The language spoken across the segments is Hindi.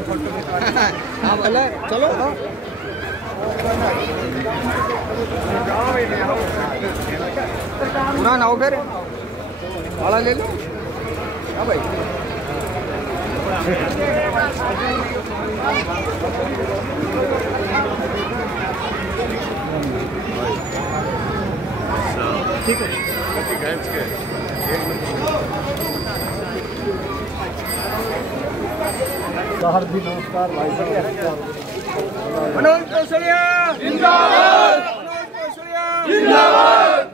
हाँ भले चलो पूरा ना हो फिर वाला ले लो। हाँ भाई ठीक है बाहर भी नमस्कार भाई मनोज कौशल्या जिंदाबाद, मनोज कौशल्या जिंदाबाद।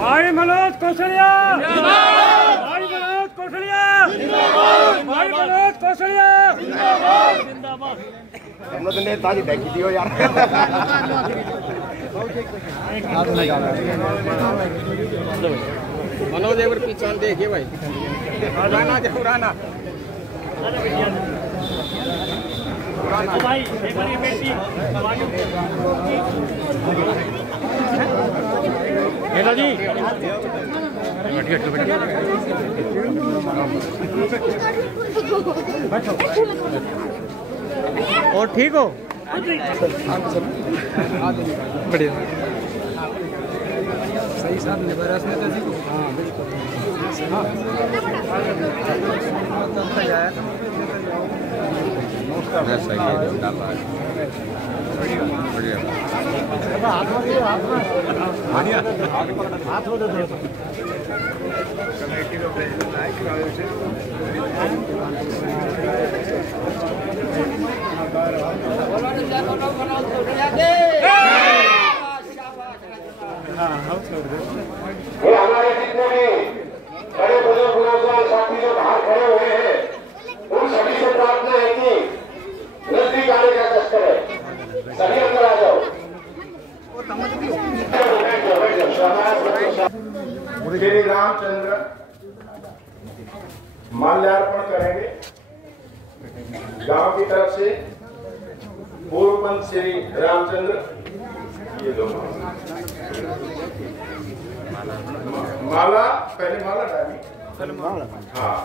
भाई मनोज कौशल्या जिंदाबाद, भाई मनोज कौशल्या जिंदाबाद, भाई मनोज कौशल्या जिंदाबाद जिंदाबाद। हम लोग ने ताली देखी थी यार। मनोज एक बार पीछे देखिए भाई पुराना पुराना भाई एक बार ये बेटी जी और ठीक हो बढ़िया सही साहब ने बरस में तो ठीक। हाँ बिल्कुल सही है बढ़िया हाथ हो दो ये हमारे जितने भी बड़े बुजुर्ग नौजवान साथी जो बाहर खड़े हुए हैं उन सभी से प्रार्थना है कि नजदीक आने का कष्ट करें, सभी अंदर आ जाओ। श्री रामचंद्र माल्यार्पण करेंगे गांव की तरफ से। पूर्व पंत श्री रामचंद्र ये दो माला पहले माला डाली हाँ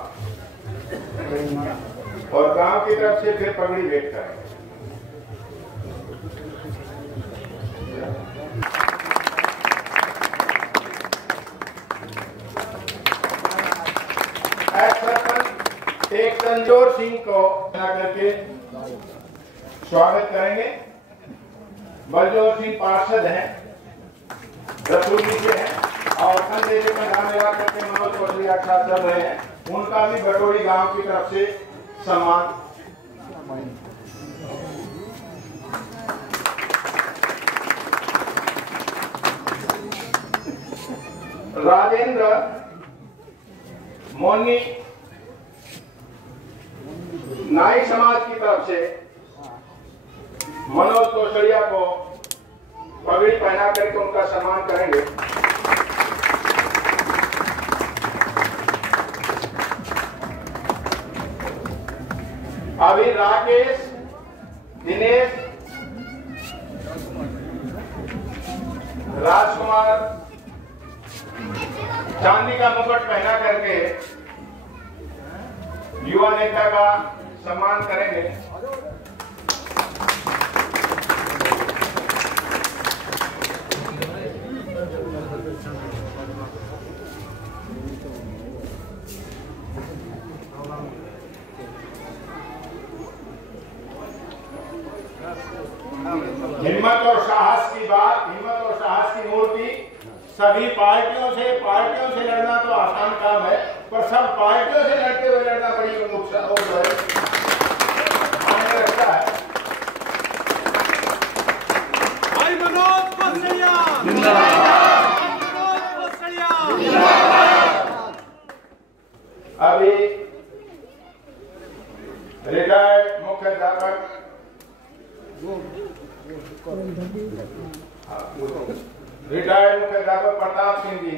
और गांव की तरफ से फिर पगड़ी भेंट करें। एक संजोर सिंह को करके स्वागत करेंगे। बलजोर सिंह पार्षद हैं, रसूली से हैं और संदेश में नाम लेवा करके मनोज कौशल्या के साथ चल रहे हैं। उनका भी बटोरी गांव की तरफ से सम्मान। राजेंद्र मोनी नाई समाज की तरफ से मनोज कौशल्या को पगड़ी पहना करके उनका सम्मान करेंगे। अभी राकेश दिनेश राजकुमार चांदी का मुकुट पहना करके युवा नेता का सम्मान करेंगे। हिम्मत और साहस की बात, हिम्मत और साहस की मूर्ति सभी पार्टियों से लड़ना तो आसान काम है, पर सब पार्टियों से लड़ते हुए लड़ना बड़ी मायने रखता है। भाई मनोज कौशल्या जिंदाबाद, मनोज कौशल्या जिंदाबाद। अभी रिटायर्ड मुख्य अध्यापक प्रताप सिंह जी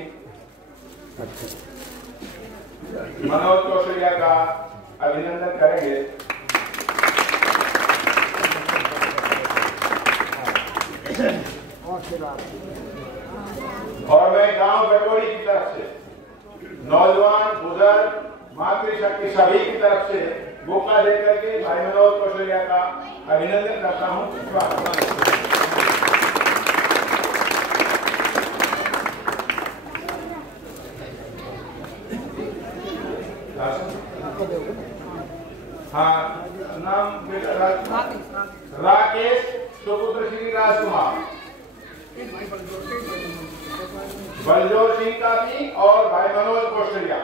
मनोज कौशल्या का अभिनंदन करेंगे। और मैं गांव बटोरी की तरफ से नौजवान, बुजुर्ग, मातृशक्ति सभी की तरफ से मौका देकर के भाई मनोज कौशल्या का अभिनंदन करता हूँ। हाँ, नाम राकेश सुपुत्र श्री राजकुमार, बलजोर सिंह का भी और भाई मनोज कौशल्या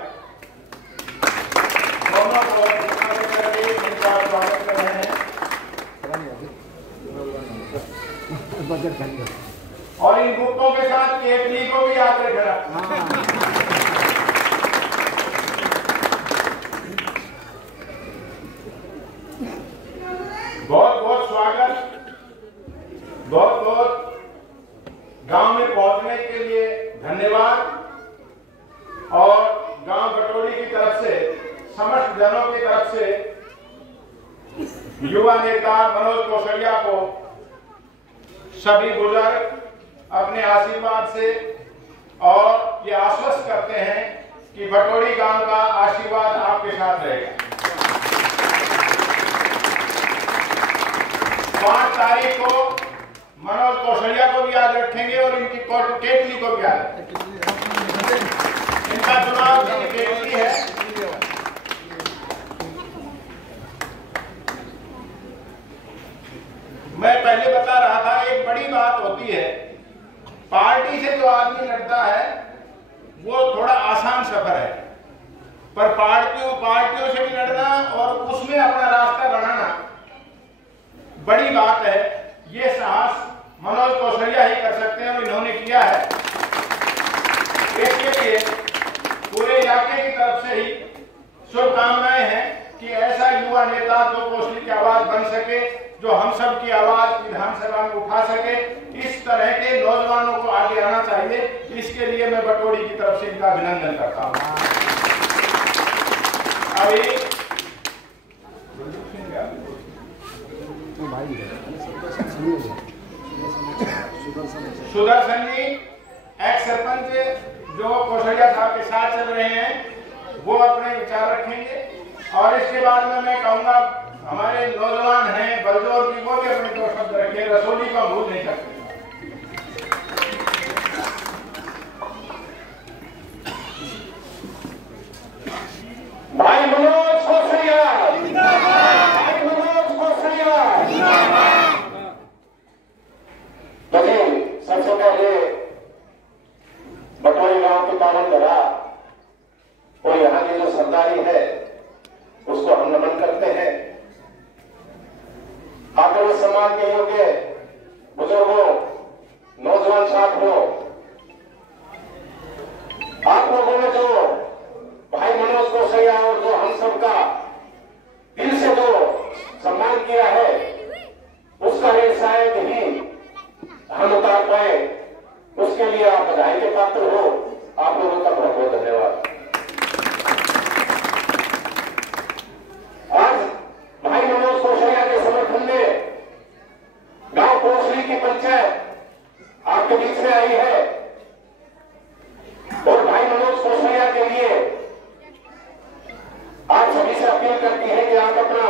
दोनों को करके इनका स्वागत कर रहे हैं। और इन गुप्तों के साथ केतली को भी याद रखना। बहुत बहुत स्वागत, बहुत बहुत गांव में पहुंचने के लिए धन्यवाद। और गांव बटोड़ी की तरफ से समस्त जनों की तरफ से युवा नेता मनोज कौशल्या को सभी बुजुर्ग अपने आशीर्वाद से और ये आश्वस्त करते हैं कि बटोड़ी गांव का आशीर्वाद आपके साथ रहेगा। 5 तारीख को मनोज कौशल्या को भी याद रखेंगे और इनकी केतली को भी याद रखेंगे। इनका चुनाव केतली है। मैं पहले बता रहा था, एक बड़ी बात होती है, पार्टी से जो आदमी लड़ता है वो थोड़ा आसान सफर है, पर पार्टियों से भी लड़ना और उसमें अपना रास्ता बनाना बड़ी बात है। ये साहस मनोज कौशल्या ही कर सकते हैं और इन्होंने किया है। इसके लिए पूरे इलाके की तरफ से ही शुभकामनाएं हैं कि ऐसा युवा नेता जो कौशली की आवाज बन सके, जो हम सब की आवाज विधानसभा में उठा सके, इस तरह के नौजवानों को आगे आना चाहिए। इसके लिए मैं बटोड़ी की तरफ से इनका अभिनंदन करता हूं। अभी सुदर्शन जी एक्स सरपंच जो कौशल्या साहब के साथ चल रहे हैं, वो अपने विचार रखेंगे। और इसके बाद में मैं कहूंगा हमारे नौजवान हैं बलजोर जी, वो भी अपने 2 शब्द रखे। रसोली का भूल नहीं सकते। भाई मनोज कौशल्या, भाई मनोज कौशल्या। सबसे पहले बटोरी गांव की पावन धरा और यहाँ की जो सरदारी है उसको हम नमन करते हैं। आदरणीय सम्मान के योग्य बुजुर्गों, नौजवान साथियों, आप लोगों ने जो भाई मनोज कौशल्या और जो हम सबका दिल से जो सम्मान किया है, उसका ऋण शायद ही हम उतार पाए। उसके लिए आप बधाई के पात्र हो। आप लोगों का बहुत बहुत धन्यवाद। आज भाई मनोज कौशल्या के समर्थन में गांव कोसली की पंचायत आपके बीच में आई है और भाई मनोज कौशल्या के लिए आप सभी से अपील करती है कि आप अपना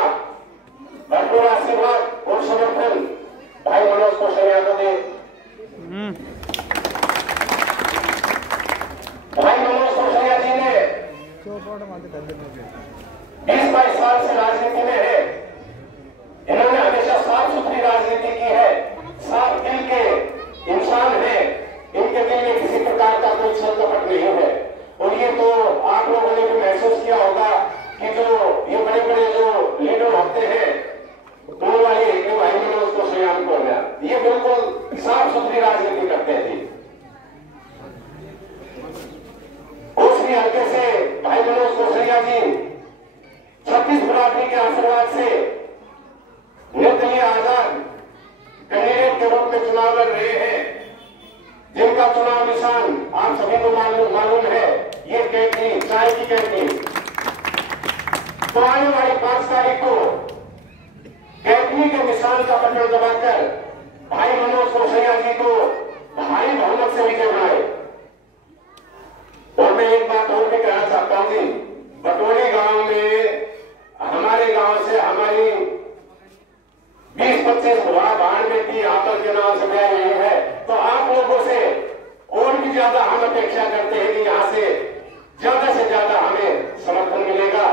भरपूर आशीर्वाद और समर्थन भाई मनोज कौशल्या को दें। भाई मनोज कौशल्या जी ने 20-22 साल से राजनीति में है। इन्होंने हमेशा साफ सुथरी राजनीति की है। साफ दिल के इंसान है। इनके दिल में किसी प्रकार का कोई छल कपट नहीं है। और ये तो आप लोगों ने भी महसूस किया होगा कि जो ये बड़े बड़े जो लीडर होते हैं, तो वाली भाई मनोज कौशल्या को ये बिल्कुल साफ सुथरी राजनीति करते थे। कोसली हल्के से भाई मनोज कौशल्या जी 36 बरादरी के आशीर्वाद से निर्दलीय आजाद कैंडिडेट के रूप में चुनाव लड़ रहे हैं, जिनका चुनाव निशान आप सभी को मालूम है, ये कैंटीन, चाय की कैंटीन। तो आने वाली 5 तारीख को कैंटीन के निशान का बटन दबाकर भाई मनोज कौशल्या जी को भारी बहुमत से विजय बनाए। और मैं एक बात और भी कहना चाहता हूँ कि बटोली गांव में हमारे गांव से हमारी 20-25 बाढ़ में की आतंक के नाम से ब्याह हुई है, तो आप लोगों से और भी ज्यादा हम अपेक्षा करते हैं कि यहाँ से ज्यादा हमें समर्थन मिलेगा।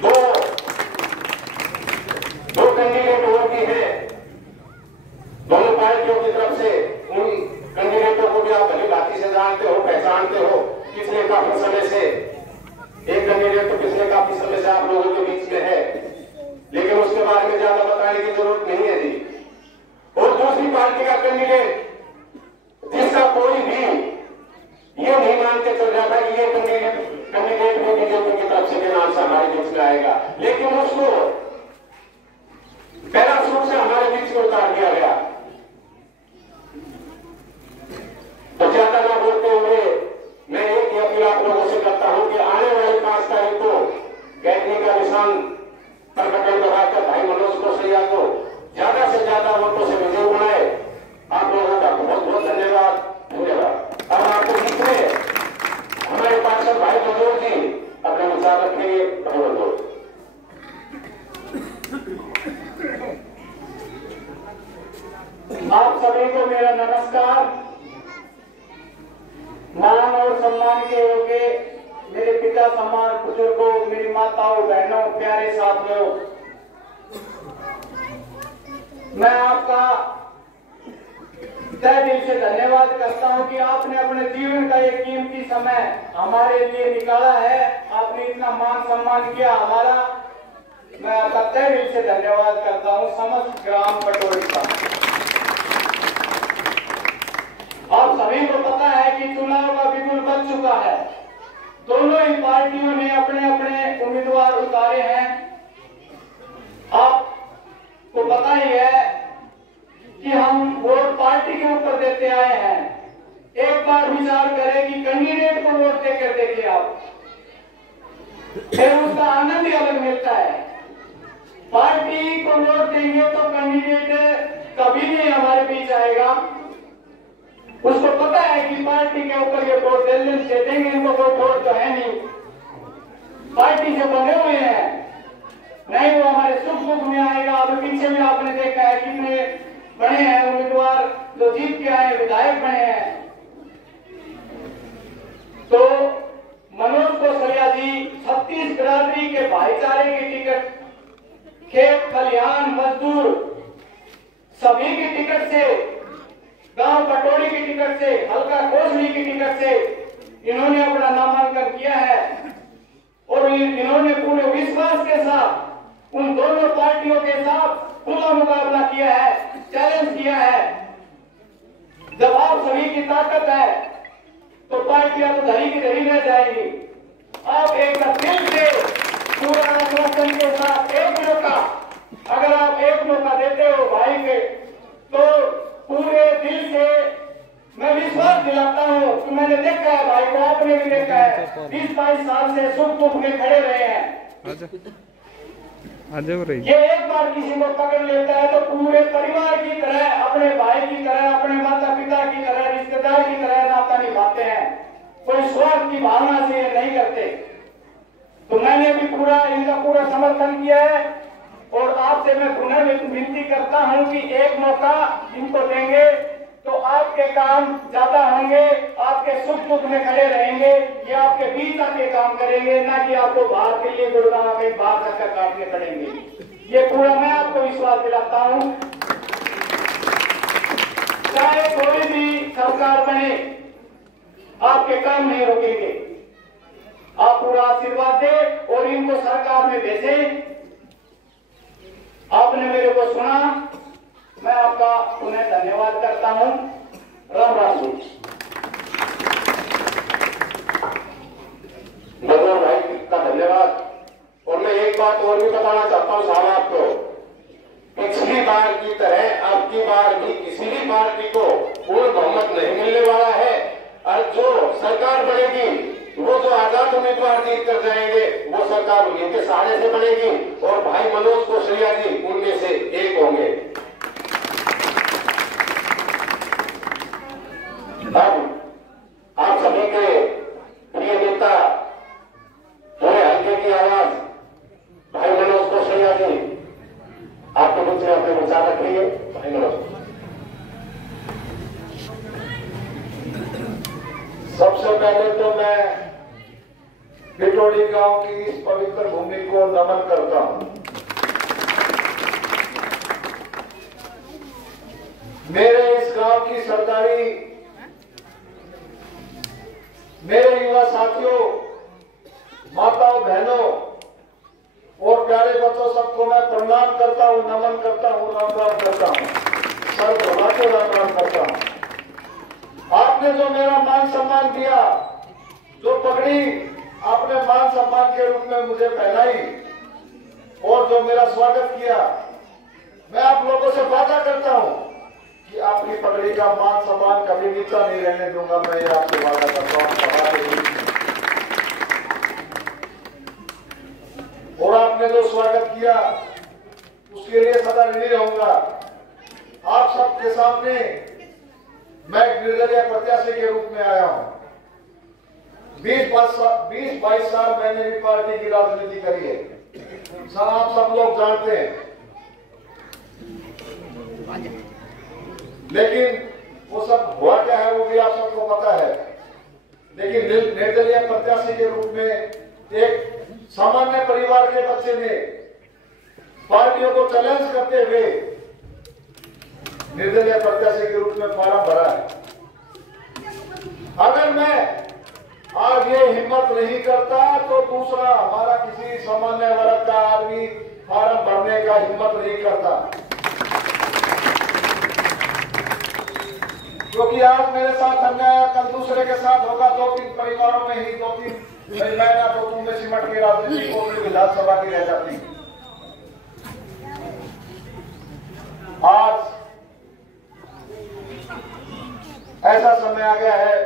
दो कैंडिडेट और भी हैं दोनों पार्टियों की तरफ से। उन कैंडिडेटों को भी आप भली भांति से जानते हो, पहचानते हो। पिछले काफी समय से एक कैंडिडेट तो पिछले काफी समय से आप लोगों के बीच में है, लेकिन उसके बारे में ज्यादा बताने की जरूरत नहीं है जी। और दूसरी पार्टी का कैंडिडेट जिसका कोई भी ये नहीं मान के चल रहा था कि ये कैंडिडेट भी बीजेपी की तरफ से नाम से हमारे बीच में आएगा, लेकिन उसको पैराशूट से हमारे बीच में उतार दिया गया। तो ज्यादा ना बोलते हुए मैं एक ही अपील आप लोगों से करता हूं कि आने वाली 5 तारीख को कैटनी का निशान पर बटन दबाकर भाई मनोज कौशलिया को ज्यादा से ज्यादा वोटों से विजयी बनाए। आप लोगों का बहुत बहुत धन्यवाद। अब आपको बीच में हमारे पार्षद भाई मनोज जी अपने विचार रखेंगे। धन्यवाद। आप सभी को मेरा नमस्कार। मान और सम्मान के योग्य मेरे पिता सम्मान बुजुर्गों, मेरी माताओं, बहनों, प्यारे साथियों, मैं आपका तहे दिल से धन्यवाद करता हूं कि आपने अपने जीवन का एक कीमती समय हमारे लिए निकाला है। आपने इतना मान सम्मान किया हमारा। मैं आपका तहे दिल से धन्यवाद करता हूं समस्त ग्राम बटोली का। आप सभी को पता है कि चुनाव का बिगुल बज चुका है। दोनों ही पार्टियों ने अपने अपने उम्मीदवार उतारे हैं। आपको पता ही है कि हम वोट पार्टी के ऊपर देते आए हैं। एक बार विचार करें कि कैंडिडेट को वोट देकर देखिए आप, फिर उसका आनंद ही अलग मिलता है। पार्टी को वोट देंगे तो कैंडिडेट कभी नहीं हमारे बीच आएगा। उसको पता है कि पार्टी के ऊपर ये वोट दे देंगे, इनको कोई वोट तो है नहीं, पार्टी से बने हुए हैं, नहीं वो हमारे सुख दुख में आएगा। अब पीछे भी आपने देखा है कितने बने हैं उम्मीदवार जो जीत के आए, विधायक बने हैं। तो मनोज कौशलिया जी 36 बिरादरी के भाईचारे की टिकट, खेत खलिहान मजदूर सभी की टिकट से, गांव बटोली की टिकट से, हल्का कोसली की टिकट से इन्होंने अपना नामांकन किया है। और इन्होंने पूरे विश्वास के साथ उन दोनों पार्टियों के साथ खुला मुकाबला किया है, चैलेंज किया है। जब आप सभी की ताकत है तो पार्टियां तो धरी की धरी रह जाएंगी। आप एक दिल से पूरा आश्वासन के साथ एक मौका, अगर आप एक मौका देते हो भाई के, तो पूरे दिल से मैं विश्वास दिलाता हूँ कि मैंने देखा है भाई को, आपने भी देखा है, 20-22 साल से सुख दुख में खड़े रहे हैं। ये एक बार किसी को पकड़ लेता है तो पूरे परिवार की तरह, अपने भाई की तरह, अपने माता पिता की तरह, रिश्तेदार की तरह नाता निभाते हैं। कोई स्वार्थ की भावना से ये नहीं करते। तो मैंने भी पूरा इनका पूरा समर्थन किया है और आपसे मैं पुनः विनती करता हूं कि एक मौका इनको देंगे तो आपके काम ज्यादा होंगे, आपके सुख दुख में खड़े रहेंगे, ये आपके बीच आके काम करेंगे, ना कि आपको बाहर के लिए गुड़गांव में बाहर चक्कर काटने पड़ेंगे। ये पूरा मैं आपको विश्वास दिलाता हूं। चाहे कोई भी सरकार बने, आपके काम नहीं रोकेंगे। आप पूरा आशीर्वाद दें और इनको सरकार में भेजें। आपने मेरे को सुना, मैं आपका पुनः धन्यवाद करता हूं। राम राम जी। मनोज भाई का धन्यवाद। और मैं एक बात और भी बताना चाहता हूं साहब आपको, पिछली बार की तरह अब की बार भी किसी भी पार्टी को पूर्ण बहुमत नहीं मिलने वाला है। और जो सरकार बनेगी वो जो आजाद उम्मीदवार जीत कर जाएंगे वो सरकार उन्हीं के सहारे से बनेगी और भाई मनोज कौशलिया जी उनमें से एक होंगे। अब में अपने विचार रखेंगे। भाई मनोज, सबसे पहले तो मैं बिटोड़ी गांव की इस पवित्र भूमि को नमन करता हूं। मेरे इस गांव की सरदारी, मेरे युवा साथियों, माताओं, बहनों और प्यारे बच्चों, सबको मैं प्रणाम करता हूं, नमन करता हूं, राम राम करता हूं, सर्वप्रभा को राम राम करता हूं। आपने जो मेरा मान सम्मान दिया, जो पगड़ी आपने मान सम्मान के रूप में मुझे पहनाई और जो मेरा स्वागत किया, मैं आप लोगों से वादा करता हूं कि आपकी पगड़ी का मान सम्मान कभी नीचा नहीं रहने दूंगा। मैं ये आपसे वादा करता हूं सभा के रूप में। और आपने जो स्वागत किया उसके लिए सदा ऋणी रहूंगा। आप सबके सामने मैं निर्दलीय प्रत्याशी के रूप में आया हूं। 20-22 साल मैंने भी पार्टी की राजनीति करी है, आप सब लोग जानते हैं। लेकिन वो सब हुआ क्या है वो भी आप सबको पता है। लेकिन निर्दलीय प्रत्याशी के रूप में एक सामान्य परिवार के बच्चे ने पार्टियों को चैलेंज करते हुए निर्दलीय प्रत्याशी के रूप में फॉर्म भरा है। अगर मैं आज ये हिम्मत नहीं करता तो दूसरा हमारा किसी सामान्य वर्ग का आदमी फॉर्म भरने का हिम्मत नहीं करता। क्योंकि आज मेरे साथ अन्याय कल दूसरे के साथ होगा। 2-3 परिवारों में ही 2-3 महीना तो तुम में सिमट की राजनीति को विधानसभा की रह जाती। आज ऐसा समय आ गया है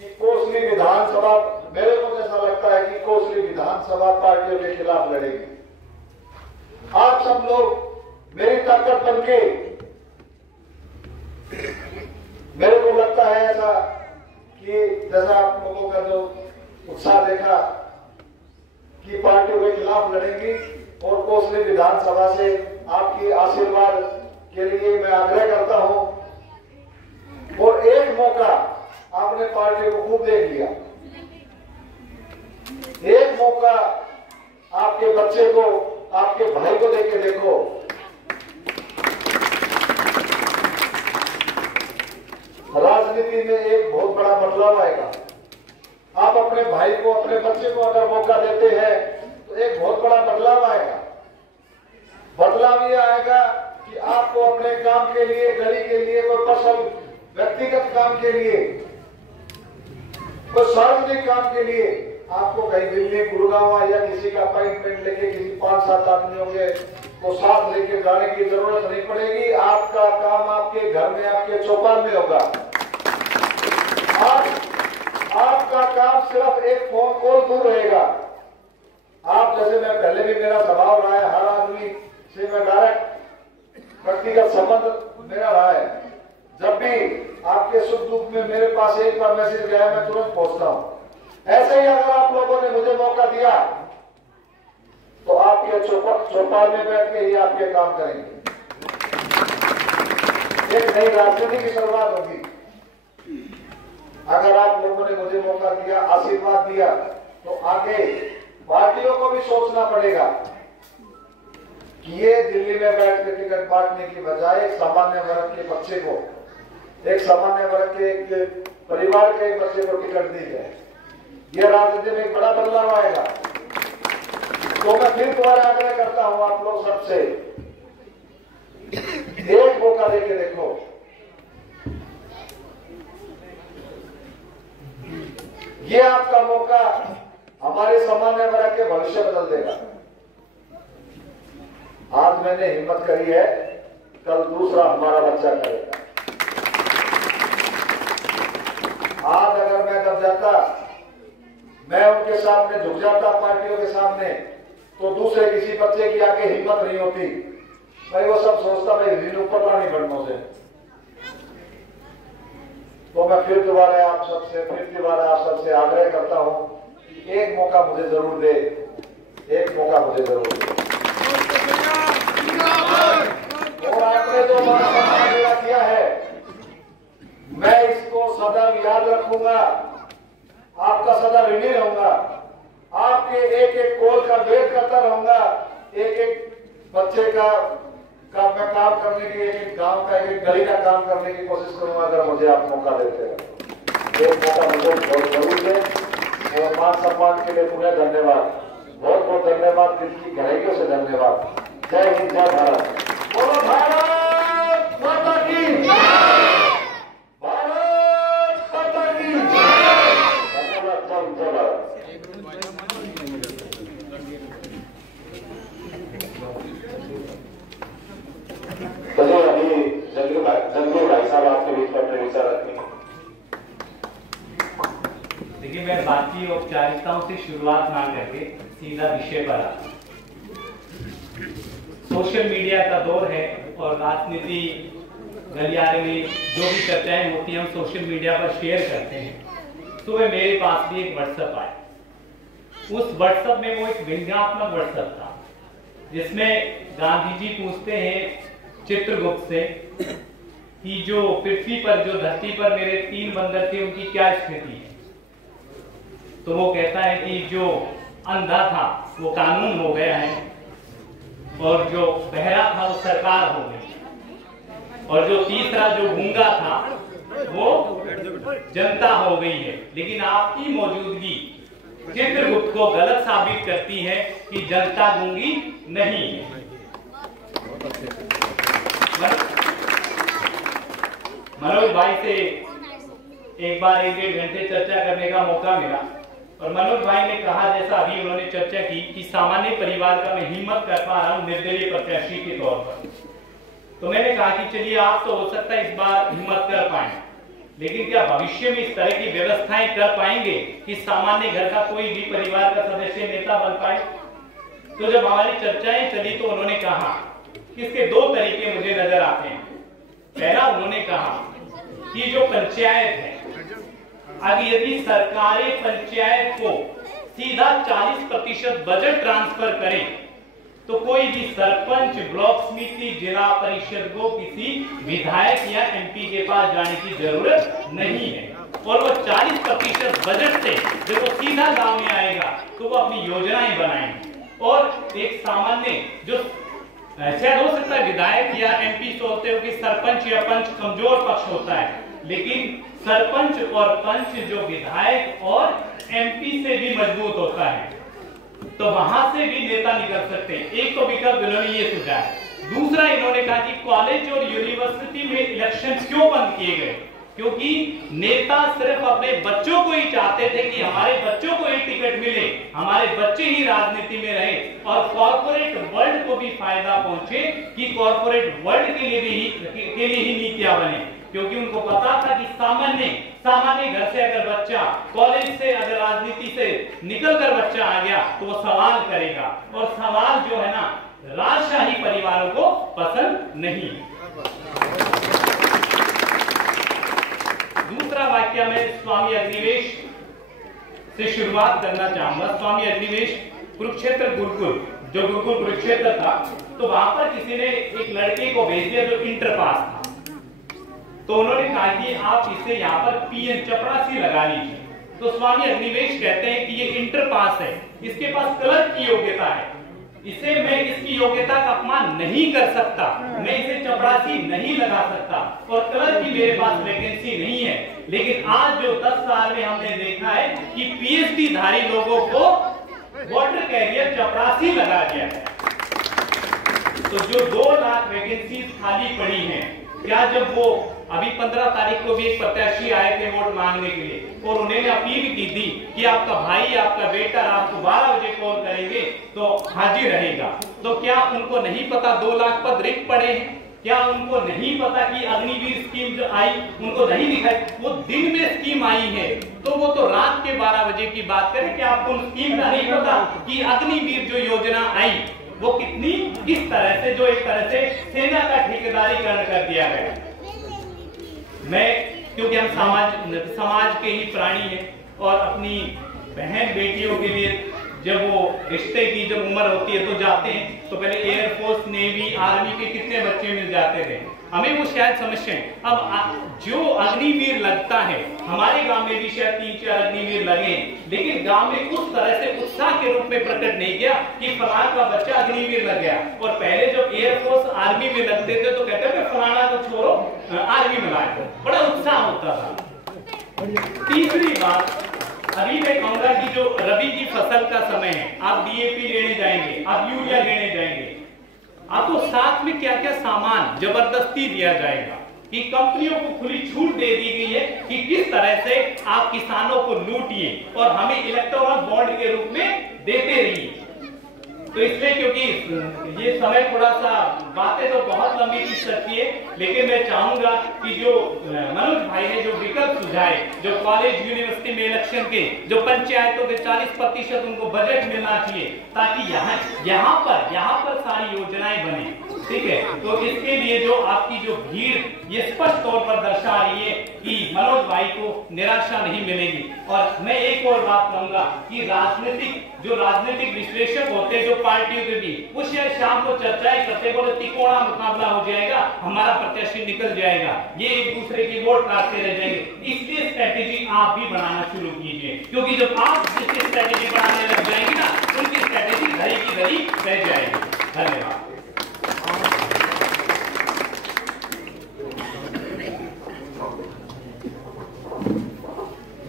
कि कोसली विधानसभा, मेरे को जैसा लगता है कि कोसली विधानसभा पार्टियों के खिलाफ लड़ेगी। आप सब लोग मेरी ताकत बनके, मेरे को लगता है ऐसा कि जैसा आप लोगों का जो उत्साह देखा कि पार्टियों के खिलाफ लड़ेंगी और कोसली विधानसभा से आपकी आशीर्वाद के लिए मैं आग्रह करता हूं। और एक मौका आपने पार्टी को खूब देख लिया, एक मौका आपके बच्चे को, आपके भाई को देख के देखो। राजनीति में एक बहुत बड़ा बदलाव आएगा। आप अपने भाई को, अपने बच्चे को अगर मौका देते हैं तो एक बहुत बड़ा बदलाव आएगा। बदलाव ये आएगा कि आपको अपने काम के लिए, गली के लिए, कोई पर्सनल व्यक्तिगत काम के लिए, कोई सार्वजनिक काम के लिए आपको कहीं दिल्ली, गुड़गांव या किसी का अपॉइंटमेंट लेके किसी 5-7 आदमियों के को साथ लेके जाने की जरूरत नहीं पड़ेगी। आपका काम आपके घर में, आपके चौपाल में होगा। आपका काम सिर्फ एक फोन कॉल दूर रहेगा। आप जैसे, मैं पहले भी मेरा स्वभाव रहा है, हर आदमी से मैं डायरेक्ट व्यक्तिगत संबंध मेरा रहा है। जब भी आपके सुख दुख में मेरे पास एक बार मैसेज गया, मैं तुरंत पहुंचता हूं। ऐसे ही अगर आप लोगों ने मुझे मौका दिया तो आपके चौपाल में बैठ के ही आपके काम करेंगे। एक नई राजनीति की शुरुआत होगी। अगर आप लोगों ने मुझे मौका दिया, आशीर्वाद दिया, तो आगे पार्टियों को भी सोचना पड़ेगा कि ये दिल्ली में बैठ के टिकट बांटने की बजाय एक सामान्य वर्ग के बच्चे को, एक सामान्य वर्ग के परिवार के एक बच्चे को टिकट दी जाए। ये राजनीति में एक बड़ा बदलाव आएगा। तो मैं फिर दोबारा आग्रह करता हूं आप लोग सबसे, एक मौका देके देखो। ये आपका मौका हमारे सामान्य वर्ग के भविष्य बदल देगा। आज मैंने हिम्मत करी है, कल दूसरा हमारा बच्चा करेगा। आज अगर मैं दब जाता, मैं उनके सामने झुक जाता, पार्टियों के सामने, तो दूसरे किसी बच्चे की आगे हिम्मत नहीं होती। भाई वो सब सोचता भाई ऋण ऊपर नहीं बढ़ने से। तो मैं फिर दोबारा आप सबसे आग्रह करता हूं कि एक मौका मुझे जरूर दे, एक मौका मुझे जरूर दे। रखूंगा, आपका सदा ऋणी रहूंगा, आपके एक एक कॉल का वेट करता रहूंगा, एक एक बच्चे का मैं काम करने की, एक गांव का, एक गली का काम करने की कोशिश करूंगा अगर मुझे आप मौका देते हैं। एक मौका मुझे बहुत जरूरी है और मान सम्मान के लिए तुम्हें धन्यवाद, बहुत बहुत धन्यवाद, दिल की गहराइयों से धन्यवाद। जय हिंद, जय भारत। बोलो भारत माता की, भारत माता की धन्यवाद। जय भारत। अभी जंगीर भाई साहब आपके बीच में अपने विचार रखेंगे। देखिए, मैं बाकी औपचारिकताओं से शुरुआत ना करके सीधा विषय पर आता। सोशल मीडिया का दौर है और राजनीति गलियारे में जो भी चर्चाएं होती हैं हम सोशल मीडिया पर शेयर करते हैं। सुबह मेरे पास भी एक व्हाट्सएप आया। उस व्हाट्सएप में वो एक व्यंग्यात्मक व्हाट्सएप था जिसमें गांधी जी पूछते हैं चित्रगुप्त से कि जो पृथ्वी पर, जो धरती पर मेरे 3 बंदर थे उनकी क्या स्थिति है। तो वो कहता है कि जो अंधा था वो कानून हो गया है और जो बहरा था वो सरकार हो गई और जो तीसरा जो गूंगा था वो जनता हो गई है। लेकिन आपकी मौजूदगी चित्रगुप्त को गलत साबित करती है कि जनता गूंगी नहीं है। मनोज भाई से एक बार 1-1.5 घंटे चर्चा करने का मौका मिला और मनोज भाई ने कहा, जैसा अभी उन्होंने चर्चा की, कि सामान्य परिवार का मैं हिम्मत कर पा रहा हूं निर्दलीय प्रत्याशी के तौर पर। तो मैंने कहा कि चलिए आप तो हो सकता है इस बार हिम्मत कर पाए, लेकिन क्या भविष्य में इस तरह की व्यवस्थाएं कर पाएंगे कि सामान्य घर का कोई भी परिवार का सदस्य नेता बन पाए। तो जब हमारी चर्चाएं चली तो उन्होंने कहा कि इसके 2 तरीके मुझे नजर आते हैं। पहला, उन्होंने कहा कि जो पंचायत है, अब यदि सरकारी पंचायत को सीधा 40% बजट ट्रांसफर करे तो कोई भी सरपंच, ब्लॉक समिति, जिला परिषद को किसी विधायक या एमपी के पास जाने की जरूरत नहीं है और वो 40% बजट से जब वो सीधा गांव में आएगा तो वो अपनी योजनाएं बनाएंगे। और एक सामान्य जो शायद हो सकता है विधायक या एमपी सोचते हो कि सरपंच या पंच कमजोर पक्ष होता है, लेकिन सरपंच और पंच जो विधायक और एमपी से भी मजबूत होता है, तो वहां से भी नेता निकल सकते हैं। एक तो विकल्प इन्होंने ये सुझाया। दूसरा, इन्होंने कहा कि कॉलेज और यूनिवर्सिटी में इलेक्शन क्यों बंद किए गए, क्योंकि नेता सिर्फ अपने बच्चों को ही चाहते थे कि हमारे बच्चों को ही टिकट मिले, हमारे बच्चे ही राजनीति में रहे और कॉर्पोरेट वर्ल्ड को भी फायदा पहुंचे, कि कॉर्पोरेट वर्ल्ड के लिए ही नीतियां बने। क्योंकि उनको पता था कि सामान्य घर से अगर बच्चा, कॉलेज से अगर राजनीति से निकलकर बच्चा आ गया तो वो सवाल करेगा और सवाल जो है ना राजशाही परिवारों को पसंद नहीं। दूसरा वाक्य में स्वामी अग्निवेश से शुरुआत करना चाहूंगा। स्वामी अग्निवेश कुरुक्षेत्र गुरुकुल, जो गुरुकुल कुरुक्षेत्र था, तो वहां पर किसी ने एक लड़के को भेज दिया जो इंटर पास था। तो उन्होंने कहा कि आप इसे यहाँ पर पीएन चपरासी लगा लीजिए। तो स्वामी अग्निवेश कहते हैं कि ये इंटर पास है, इसके पास क्लर्क की योग्यता है, इसे मैं इसकी योग्यता का अपमान नहीं कर सकता, मैं इसे चपरासी नहीं लगा सकता और क्लर्क की मेरे पास वैकेंसी नहीं है। लेकिन आज जो 10 साल में हमने देखा है कि पीएचडी धारी लोगों को वाटर कैरियर चपरासी लगा दिया है। तो जो 2 लाख वैकेंसी खाली पड़ी हैं, क्या जब वो अभी 15 तारीख को भी एक प्रत्याशी आए थे वोट मांगने के लिए और उन्होंने अपील की थी कि आपका भाई, आपका बेटा आपको 12 बजे कॉल करेंगे तो हाजिर रहेगा। तो क्या उनको नहीं पता 2 लाख पद रिक्त पड़े हैं? क्या उनको नहीं पता कि अग्निवीर स्कीम जो आई उनको नहीं दिखाई? वो दिन में स्कीम आई है तो वो तो रात के 12 बजे की बात करें कि आपको स्कीम का नहीं पता कि अग्निवीर जो योजना आई वो कितनी, किस तरह से, जो एक तरह से सेना का ठेकेदारीकरण कर दिया गया। मैं, क्योंकि हम समाज के ही प्राणी हैं और अपनी बहन बेटियों के लिए जब वो रिश्ते की जब उम्र होती है तो जाते हैं, तो पहले एयरफोर्स, नेवी, आर्मी के कितने बच्चे मिल जाते थे, हमें वो शायद समझते हैं। अब जो अग्निवीर लगता है, हमारे गांव में भी शायद 3-4 अग्निवीर लगे, लेकिन गांव में उस तरह से उत्साह के रूप में प्रकट नहीं किया कि फलाना का बच्चा अग्निवीर लग गया। और पहले जब एयरफोर्स, आर्मी में लगते थे तो कहते थे फलाना को छोड़ो आर्मी में लाए, बड़ा उत्साह होता था। तीसरी बात, अभी मैं कहूंगा कि जो रबी की फसल का समय है, आप डीएपी लेने जाएंगे, आप यूरिया लेने जाएंगे, आपको साथ में क्या क्या सामान जबरदस्ती दिया जाएगा कि कंपनियों को खुली छूट दे दी गई है कि किस तरह से आप किसानों को लूटिए और हमें इलेक्टोरल बॉन्ड के रूप में देते रहिए। तो इसलिए क्योंकि ये समय थोड़ा सा, बातें तो बहुत लंबी की सकती है, लेकिन मैं चाहूंगा कि जो मनोज भाई ने जो विकल्प सुझाए, जो कॉलेज यूनिवर्सिटी में इलेक्शन के, जो पंचायतों के 40% उनको बजट मिलना चाहिए ताकि यहाँ पर सारी योजनाएं बने, ठीक है। तो इसके लिए जो आपकी जो भीड़ ये स्पष्ट तौर पर दर्शा रही है कि मनोज भाई को निराशा नहीं मिलेगी। और मैं एक और बात कहूंगा कि राजनीतिक विश्लेषक होते हैं जो पार्टियों के भी, उस शाम को चर्चाएं करते, बोले तिकोना मुकाबला हो जाएगा, हमारा प्रत्याशी निकल जाएगा, ये एक दूसरे की वोट काटते रह जाएंगे। इसलिए स्ट्रेटेजी आप भी बनाना शुरू कीजिए, क्योंकि जब आप जिसकी स्ट्रेटेजी बनाने लग जाएंगे ना, उनकी स्ट्रेटेजी घड़ी की घड़ी रह जाएगी। धन्यवाद।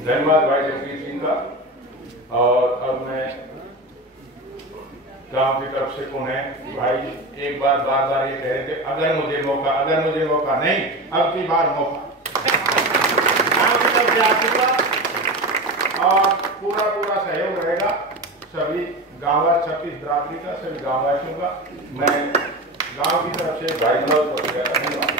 धन्यवाद भाई जगदीश सिंह का। और अब मैं गांव की तरफ से उन्हें भाई एक बार बार ये कह रहे थे, अगर मुझे मौका नहीं, अब की बार मौका गांव की तरफ से आ चुका और पूरा सहयोग रहेगा सभी गांव 36 बिरादरी का, सभी गांववासियों का। मैं गांव की तरफ से भाई मनोज को धन्यवाद।